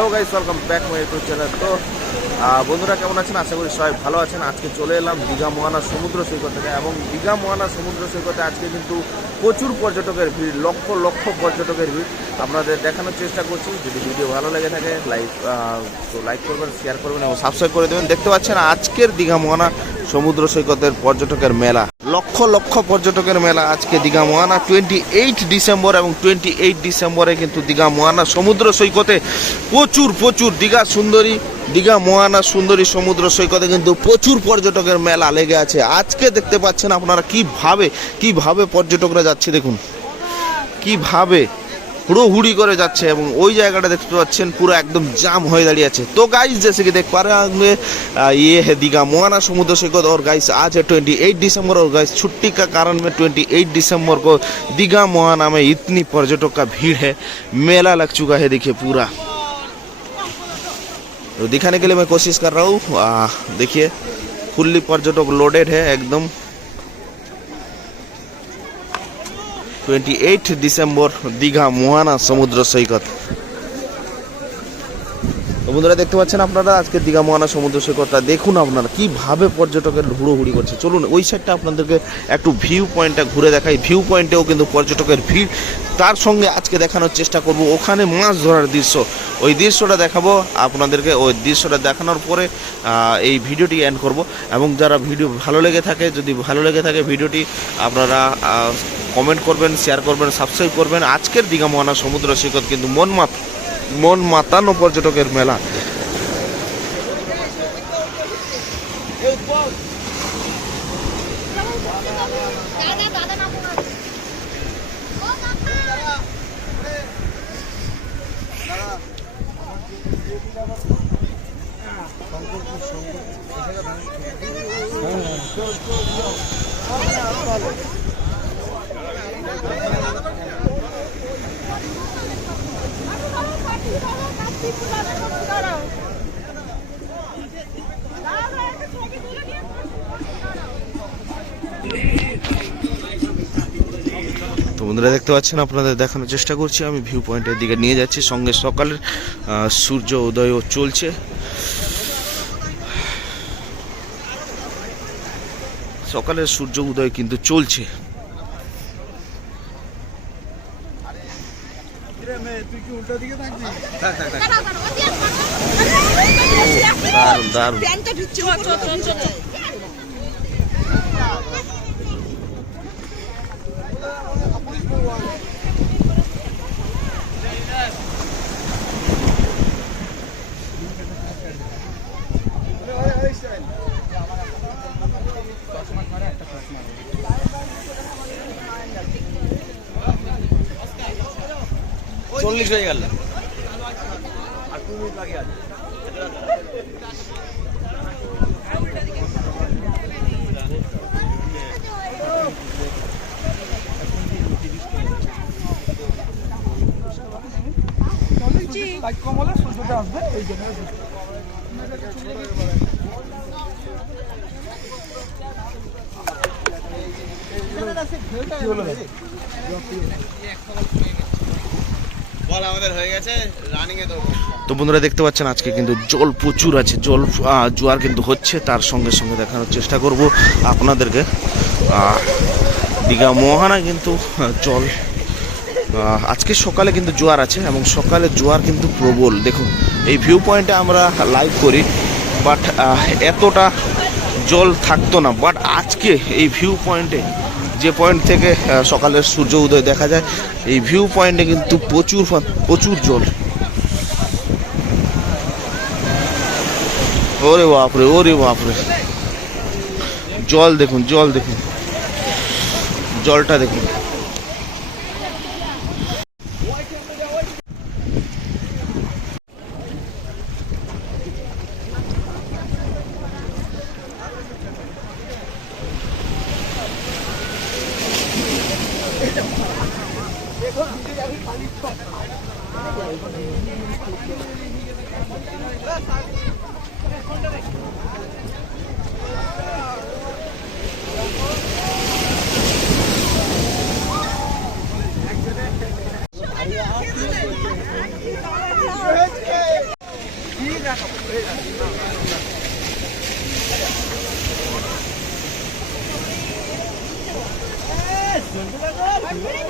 Hello guys welcome back my YouTube channel তো বন্ধুরা কেমন আছেন? আশা করি সবাই ভালো আছেন। আজকে চলে এলাম দীঘা মোহানা সমুদ্র সৈকত থেকে এবং দীঘা মোহানা সমুদ্র সৈকতে আজকে কিন্তু প্রচুর পর্যটকের ভিড়, লক্ষ লক্ষ পর্যটকের ভিড়। আপনাদের দেখানোর চেষ্টা করছি। যদি ভিডিও ভালো লেগে থাকে লাইক তো লাইক করবেন শেয়ার করবেন এবং সাবস্ক্রাইব করে দেবেন। দেখতে পাচ্ছেন আজকের দীঘা মোহানা সমুদ্র সৈকতের পর্যটকের মেলা। লক্ষ লক্ষ পর্যটকের মেলা আজকে Digha Mohana. Twenty eight December এবং টোয়েন্টি এইট ডিসেম্বরে কিন্তু দীঘা মোহানা সমুদ্র সৈকতে প্রচুর প্রচুর দীঘা সুন্দরী, দীঘা মোহানা সুন্দরী সমুদ্র সৈকতে কিন্তু প্রচুর পর্যটকের মেলা লেগে আছে। আজকে দেখতে পাচ্ছেন আপনারা কীভাবে কীভাবে পর্যটকরা যাচ্ছে দেখুন। কীভাবে হুড়োহুড়ি করে যাচ্ছে এবং ওই জায়গাটা দেখতে পাচ্ছেন পুরো একদম জাম হয়ে দাঁড়িয়ে আছে तो गाइस जैसे कि देख पा रहे हैं आपने, आ, ये है दीघा मोहाना समुद्र सैकत और गाइस आज है 28 दिसंबर और गाइस छुट्टी का कारण में 28 दिसंबर को दीघा मोहाना में इतनी पर्यटक का भीड़ है मेला लग चुका है देखिए पूरा तो दिखाने के लिए मैं कोशिश कर रहा हूँ आ, देखिए फुल्ली पर्यटक लोडेड है एकदम 28 ডিসেম্বর দীঘা মোহানা সমুদ্র সৈকত বন্ধুরা, দেখতে পাচ্ছেন আপনারা? আজকে দীঘা মোহানা সমুদ্র সৈকতটা দেখুন আপনারা, কীভাবে পর্যটকের হুড়োহুড়ি করছে। চলুন, ওই সাইডটা আপনাদেরকে একটু ভিউ পয়েন্টটা ঘুরে দেখাই। ভিউ পয়েন্টেও কিন্তু পর্যটকের ভিড়। তার সঙ্গে আজকে দেখানোর চেষ্টা করব ওখানে মাছ ধরার দৃশ্য। ওই দৃশ্যটা দেখাবো আপনাদেরকে। ওই দৃশ্যটা দেখানোর পরে এই ভিডিওটি এন্ড করব। এবং যারা ভিডিও ভালো লেগে থাকে, যদি ভালো লেগে থাকে ভিডিওটি, আপনারা কমেন্ট করবেন শেয়ার করবেন সাবস্ক্রাইব করবেন। আজকের দীঘা মোহানা সমুদ্র সৈকত কিন্তু মন মাত মন মাতানো পর্যটকের মেলা। দাদা না ও কাকা তো বন্ধুরা দেখতে পাচ্ছেন, আপনাদের দেখানোর চেষ্টা করছি। আমি ভিউ পয়েন্টের দিকে নিয়ে যাচ্ছি। সঙ্গে সকালের সূর্য উদয়ও চলছে। সকালের সূর্য উদয় কিন্তু চলছে। দারুণ দারুণ। চল্লিশ হয়ে গেল। কম হলে সূর্যটা আসবে এই জন্য তো বন্ধুরা দেখতে পাচ্ছেন, আজকে কিন্তু জল প্রচুর আছে, জল জোয়ার কিন্তু হচ্ছে, তার সঙ্গে সঙ্গে দেখানোর চেষ্টা করব আপনাদেরকে। দীঘা মোহানা কিন্তু জল আজকে সকালে কিন্তু জোয়ার আছে এবং সকালে জোয়ার কিন্তু প্রবল। দেখুন, এই ভিউ পয়েন্টে আমরা লাইভ করি বাট এতটা জল থাকতো না বাট আজকে এই ভিউ পয়েন্টে যে পয়েন্ট থেকে সকালের সূর্য উদয় দেখা যায়, এই ভিউ পয়েন্টে কিন্তু প্রচুর প্রচুর জল। ওরে বাপরে ওরে বাপরে। জল দেখুন জল দেখুন। জলটা দেখুন। I'm ready.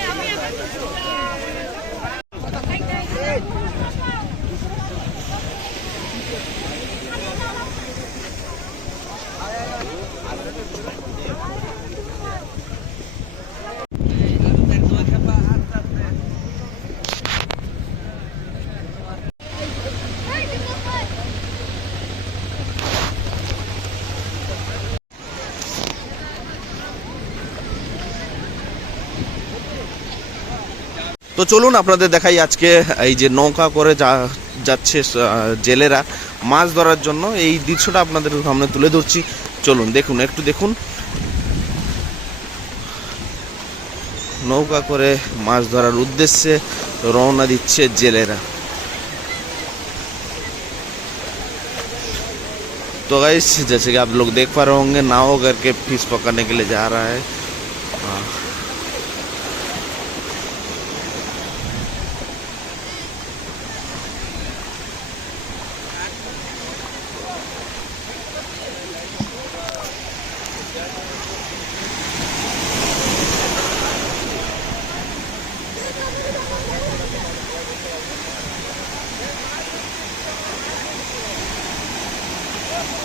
তো চলুন আপনাদের দেখাই আজকে এই যে নৌকা করে যা যাচ্ছে আহ, জেলেরা মাছ ধরার জন্য এই দৃশ্যটা আপনাদের সামনে তুলে ধরছি চলুন দেখুন একটু দেখুন নৌকা করে মাছ ধরার উদ্দেশ্যে রওনা দিচ্ছে জেলেরা तो गाइस जैसे कि आप लोग देख पा रहे होंगे नाव करके फिश पकड़ने के लिए जा रहा है हाँ।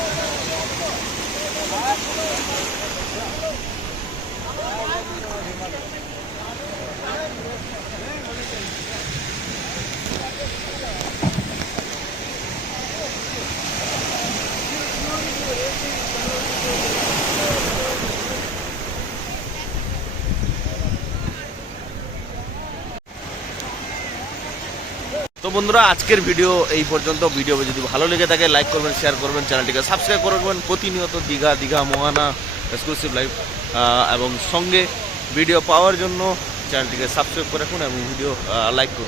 তো বন্ধুরা, আজকের ভিডিও এই পর্যন্ত। ভিডিও যদি ভালো লেগে থাকে লাইক করবেন শেয়ার করবেন, চ্যানেলটিকে সাবস্ক্রাইব করবেন। প্রতিনিয়ত দীঘা দীঘা, মোহানা এক্সক্লুসিভ লাইভ এবং সঙ্গে ভিডিও পাওয়ার জন্য চ্যানেলটিকে সাবস্ক্রাইব করে রাখুন এবং ভিডিও লাইক করুন।